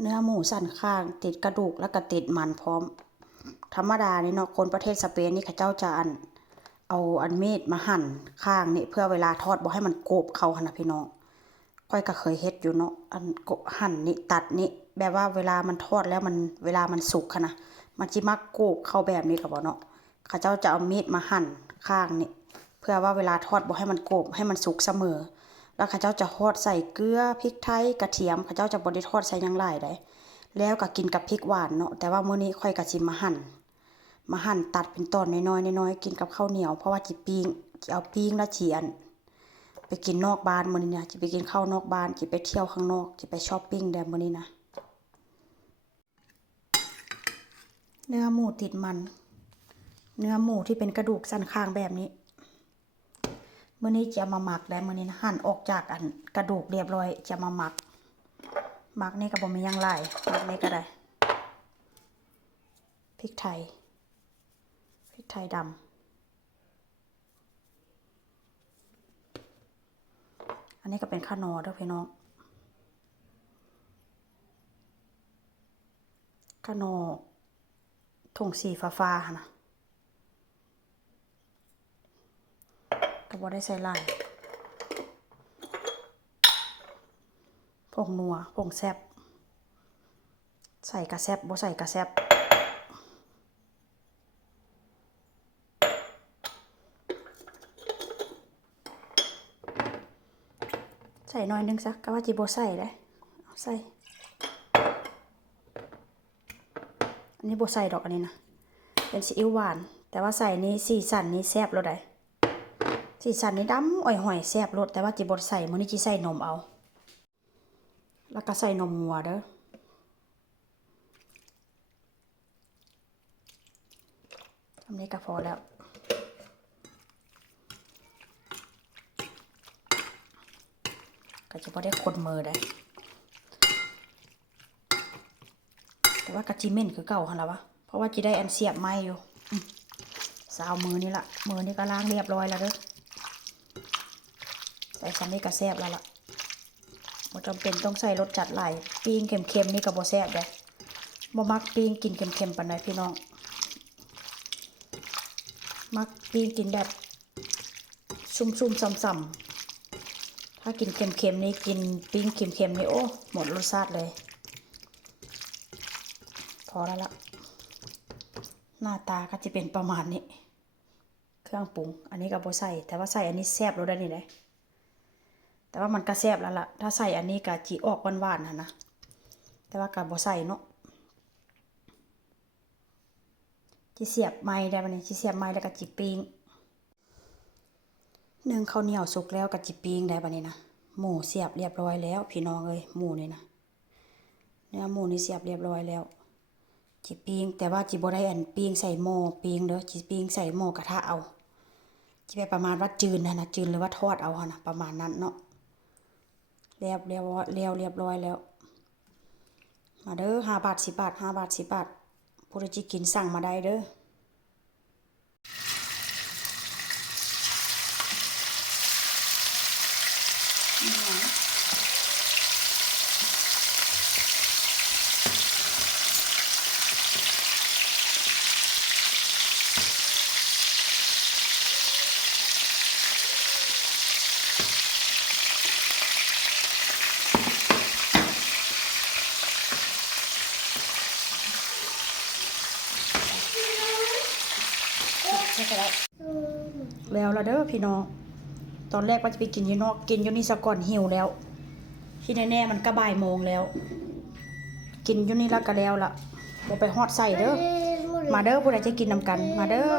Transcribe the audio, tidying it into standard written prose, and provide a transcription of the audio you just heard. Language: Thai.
เนื้อหมูสันข้างติดกระดูกแล้วก็ติดมันพร้อมธรรมดานี่เนาะคนประเทศสเปนนี่เขาเจ้าจะเอามีดมาหั่นข้างนี่เพื่อเวลาทอดบ่ให้มันโกบเข้าหั่นน่ะพี่น้องก้อยก็เคยเฮ็ดอยู่เนาะหั่นนี่ตัดนี่แบบว่าเวลามันทอดแล้วมันเวลามันสุกค่ะนะมันสิมักโกบเข้าแบบนี้ก็บ่เนาะเขาเจ้าจะเอามีดมาหั่นข้างนี่เพื่อว่าเวลาทอดบ่ให้มันโกบให้มันสุกเสมอแล้วเขาเจ้าจะทอดใส่เกลือพริกไทยกระเทียมเขาเจ้าจะบ่ได้ทอดใส่หยังหลายได้แล้วก็กินกับพริกหวานเนาะแต่ว่ามื้อนี้ค่อยก็สิมาหั่นตัดเป็นตอนน้อยๆกินกับข้าวเหนียวเพราะว่าสิเอาปิ้งแล้วสิไปกินนอกบ้านมื้อนี้นะสิไปกินข้าวนอกบ้านสิไปเที่ยวข้างนอกสิไปช้อปปิ้งแดมื้อนี้นะเนื้อหมูติดมันเนื้อหมูที่เป็นกระดูกสันข้างแบบนี้มื้อนี้จะมาหมักได้มื้อนี้นะหั่นออกจากกระดูกเรียบร้อยจะมาหมักนี่ก็บ่มีหยังหลายหมักนี่ก็ได้พริกไทยดำอันนี้ก็เป็นข้าวนอเด้อพี่น้องข้าวนอถุงสีฟ้าๆหั่นน่ะก็บ่ได้ใส่หลายผงนัวผงแซ่บใส่กระแซ่บบ่ใส่กระแซ่บใส่หน่อยนึงซะก็ว่าจิบ่ใส่ได้เอาใส่อันนี้บ่ใส่ดอกอันนี้นะเป็นซีอิ๊วหวานแต่ว่าใส่นี่สีสันนี่แซ่บแล้วได้สีสันนี่ดำอ่อยห่อยแซ่บรสแต่ว่าจิบ่ใส่มื้อนี้จิใส่นมเอาแล้วก็ใส่นมวัวเด้อทำนี้ก็พอแล้วก็จะบ่ได้คนมือได้แต่ว่ากะจิเม่นคือเก่าหั่นล่ะวะเพราะว่าจิได้อันเสียบไม้อยู่สาวมือนี่ล่ะมือนี่ก็ล้างเรียบร้อยแล้วเด้อใส่ซันนี่ก็แซ่บแล้วล่ะบ่จำเป็นต้องใส่รสจัดหลายปิ้งเค็มๆนี่ก็บ่แซ่บเด้บ่มักปิ้งกินเค็มๆปานใดพี่น้องมักปิ้งกินแบบซุ่มๆซ้ำๆถ้ากินเค็มๆนี่กินปิ้งเค็มๆนี่โอ้หมดรสชาติเลยพอแล้วล่ะหน้าตาก็จะเป็นประมาณนี้เครื่องปรุงอันนี้ก็บ่ใส่แต่ว่าใส่อันนี้แซ่บแล้วได้นี่ได้แต่ว่ามันก็แซ่บแล้วล่ะถ้าใส่อันนี้ก็จิออกหวานๆนะแต่ว่าก็บ่ใส่เนาะจิเสียบไม้ได้บัดนี้จิเสียบไม้แล้วก็จิปิ้งนึ่งข้าวเหนียวสุกแล้วก็จิปิ้งได้บัดนี้นะหมูเสียบเรียบร้อยแล้วพี่น้องเอ้ยหมูนี่นะเนื้อหมูนี่เสียบเรียบร้อยแล้วจิปิ้งแต่ว่าจิบ่ได้ปิ้งใส่หม้อปิ้งเด้อจิปิ้งใส่หม้อกระทะเอาจิไปประมาณว่าจืดนะจืดหรือว่าทอดเอาหั่นน่ะประมาณนั้นเนาะเรียบร้อยแล้วมาเด้อ5 บาท 10 บาท5 บาท 10 บาทผู้ใดสิกินสั่งมาได้เด้อแล้วเด้อพี่น้องตอนแรกว่าจะไปกินอยู่นอกกินอยู่นี่ซะก่อนหิวแล้วที่แน่ๆมันก็บ่ายโมงแล้วกินอยู่นี่แล้วก็แล้วล่ะบ่ไปฮอดใส่เด้อมาเด้อผู้ใดจะกินนำกันมาเด้อ